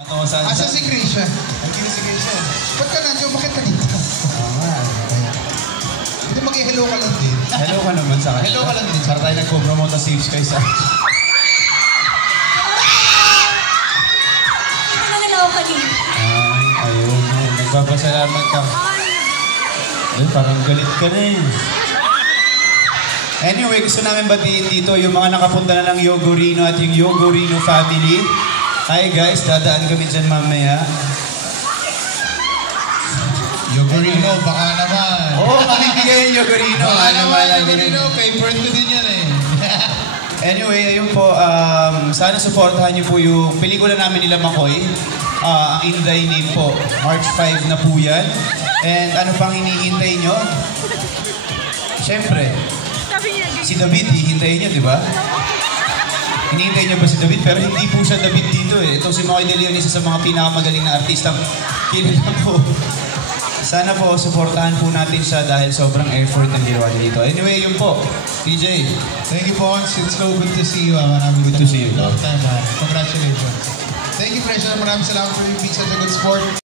Asa si Christian? Ang kini si Christian. Ba't ka nandiyo? Bakit ka dito? Oo nga. Hindi mag-hello ka lang din. Hello ka naman sa akin. Hello ka lang din. Para tayo nag-promote na Safe Skies. Nanalaw ka din. Ayun. Nagpapasalamat ka. Ay, parang galit ka na eh. Anyway, gusto namin batiin dito yung mga nakapunta na ng Yogurino at yung Yogurino family. Hi guys, dadaan kami dyan mamaya. Yogurino, baka naman. Oo, makikigay yung Yogurino. Baka naman, Yogurino. Favorite ko din yan eh. Anyway, ayun po, sana supportahan niyo po yung pelikula namin nila Makoy. Ang In Thy Name po. March 5 na po yan. And ano pang hinihintay nyo? Siyempre, si David, hihintayin niyo, di ba? Hinihintay niyo ba si David? Pero hindi po siya David dito eh. Itong si Makoy De Leon, isa sa mga pinakamagaling na artistang kilala po. Sana po, supportahan po natin siya dahil sobrang effort ang ginawa niya dito. Anyway, yun po. TJ. Thank you po. It's so good to see you. Maraming Good to see you. Long time. Congratulations. Thank you, Christian. Maraming salamat for being such a good sport.